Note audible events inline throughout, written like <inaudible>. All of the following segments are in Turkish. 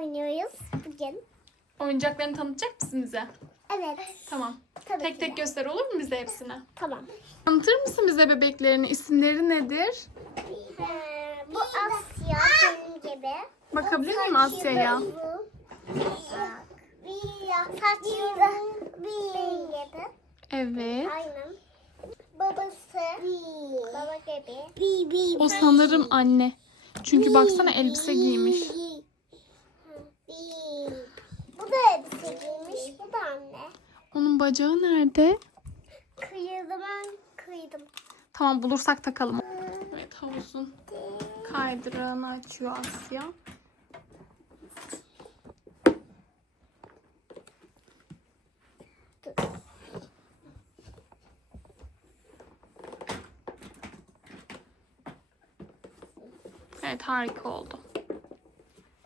oynuyoruz bugün. Oyuncaklarını tanıtacak mısın bize? Evet. Tamam. Tabii tek ki tek de. göster olur mu bize hepsini? Tamam. Tanıtır mısın bize bebeklerini? İsimleri nedir? Ee, bu Asya benim gibi. Bakabilir miyim Asya'ya? Saçı benim gibi. Evet. Aynen. Babası. Baba gibi. O sanırım anne. Çünkü baksana elbise giymiş. Bu da elbise giymiş. Bu da anne. Onun bacağı nerede? Kıyıldım ben kıydım. Tamam bulursak takalım. Evet havuzun kaydırağını açıyor Asya. Evet harika oldu.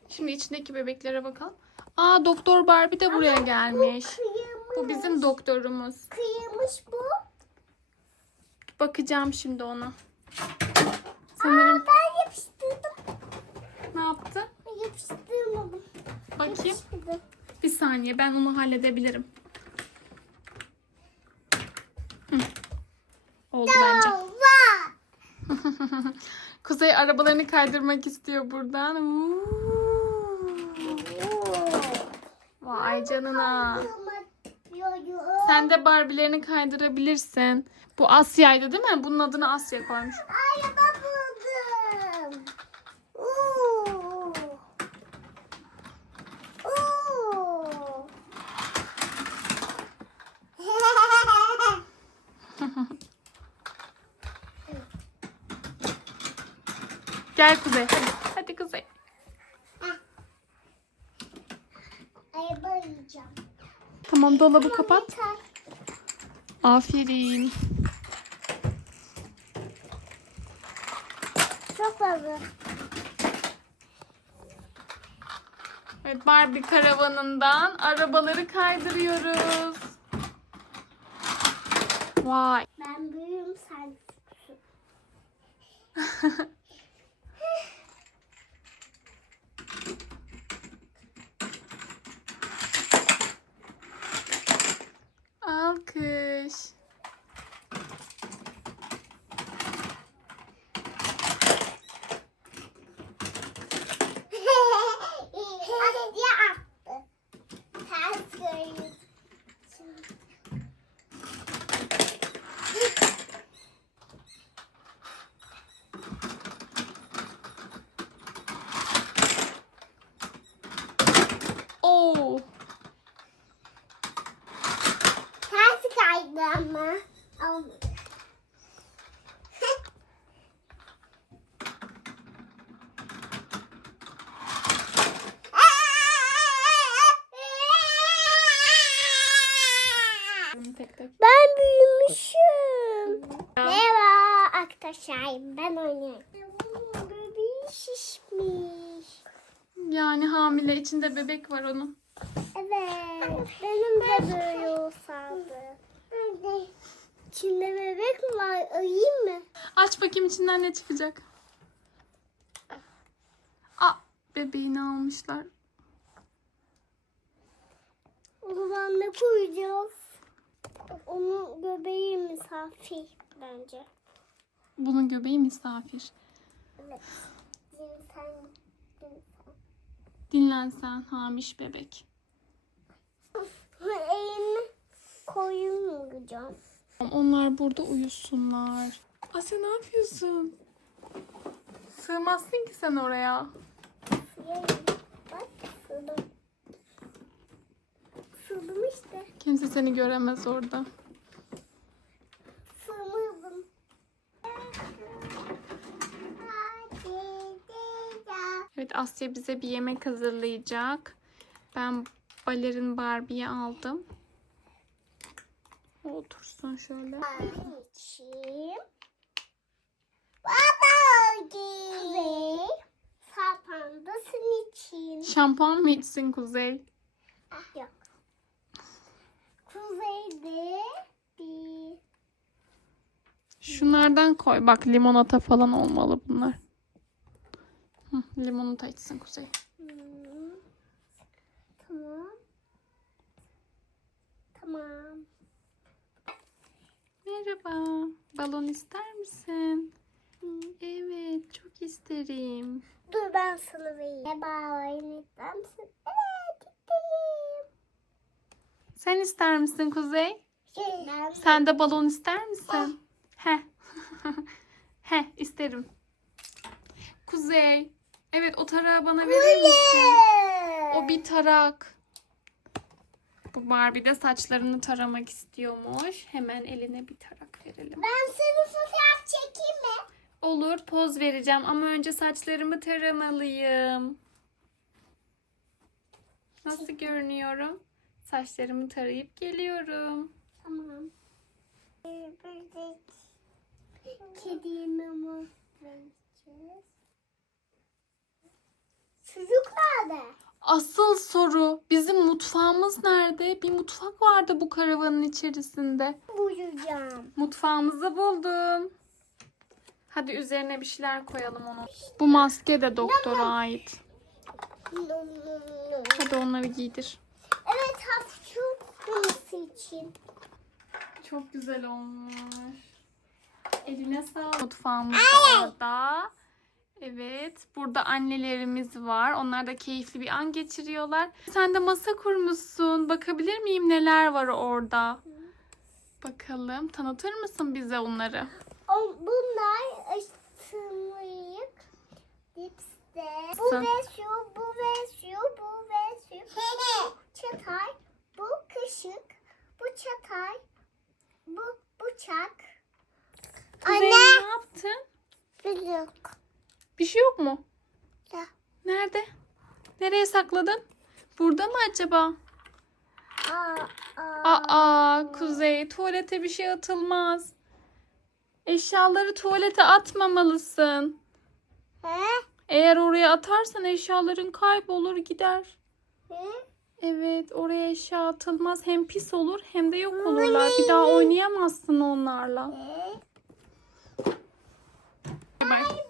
Şimdi içindeki bebeklere bakalım. Aa Doktor Barbie de buraya gelmiş. Bu bizim doktorumuz. Kıyılmış bu. Bakacağım şimdi ona. Sanırım Ben yapıştırdım. ne yaptı? Yapıştırmadım. Bakayım. Yapıştırdım. Bir saniye ben onu halledebilirim. Hı. Oldu bence. <laughs> Kuzey arabalarını kaydırmak istiyor buradan. Vay canına. Sen de Barbie'lerini kaydırabilirsin. Bu Asya'ydı değil mi? Bunun adını Asya koymuş. Araba buldum. Oo. Oo. <laughs> Gel Kuzey. Hadi, hadi Kuzey. Araba arayacağım. Tamam dolabı kapat. Aferin. Çok fazla. Evet Barbie karavanından arabaları kaydırıyoruz. Vay. Ben büyüğüm sen. <laughs> Alkış. Asya attı. Ters görüyorsun. Oo. Ters kaydı ama. Al. Tek tek. Ben büyümüşüm. Merhaba arkadaşlar. Ben. Bunun bebeği şişmiş. Yani hamile içinde bebek var onun. Evet. Benim de böyle olsaydı. İçinde bebek mi var? Ayayım mı? Aç bakayım içinden ne çıkacak. Aa, bebeğini almışlar. O zaman ne koyacağız? Onun göbeği misafir bence. Bunun göbeği misafir. Evet. Sen, Dinlen sen hamiş bebek. <laughs> Elini koymayacağım. Onlar burada uyusunlar. Asya ne yapıyorsun? Sığmazsın ki sen oraya. Yayın. Bak Sığdım işte. Kimse seni göremez orada. Evet Asya bize bir yemek hazırlayacak. Ben balerin Barbie'yi aldım. Otursun şöyle. baba ve için. Şampuan mı içsin Kuzey? Şunlardan koy. Bak limonata falan olmalı bunlar. Hı, limonata içsin Kuzey. Merhaba. Balon ister misin? Hmm. Evet, çok isterim. Dur ben sana vereyim. Merhaba, oynayacağım. Evet, isterim. Sen ister misin Kuzey? Ben Sen de balon ister misin? Ah. He. <laughs> He, isterim. Kuzey. Evet, o tarağı bana verir misin? O bir tarak. Bu Barbie de saçlarını taramak istiyormuş. Hemen eline bir tarak verelim. Ben seni fotoğraf çekeyim mi? Olur, poz vereceğim ama önce saçlarımı taramalıyım. Nasıl görünüyorum? Saçlarımı tarayıp geliyorum. Tamam. Kedime muz vereceğiz. Çocuk nerede? Asıl soru bizim mutfağımız nerede? Bir mutfak vardı bu karavanın içerisinde. Bulacağım. Mutfağımızı buldum. Hadi üzerine bir şeyler koyalım onu. Bu maske de doktora ait. Hadi onları giydir. Evet hafif kırmızı için. Çok güzel olmuş. Eline sağlık. Mutfağımız da orada. Evet. Burada annelerimiz var. Onlar da keyifli bir an geçiriyorlar. Sen de masa kurmuşsun. Bakabilir miyim neler var orada? Bakalım. Tanıtır mısın bize onları? O- Bunlar ısınmayık. Dipste. Bu Sen- ve şu, bu ve şu, bu ve şu. Bu çatay, bu kaşık, bu çatay, bu bıçak. Kuzey, ne yaptın? Bilek. Bir şey yok mu? Ya. Nerede? Nereye sakladın? Burada mı acaba? Aa, aa. Kuzey, tuvalete bir şey atılmaz. Eşyaları tuvalete atmamalısın. He? Eğer oraya atarsan eşyaların kaybolur gider. He? Evet, oraya eşya atılmaz. Hem pis olur hem de yok olurlar. Bir daha oynayamazsın onlarla. He? Bye.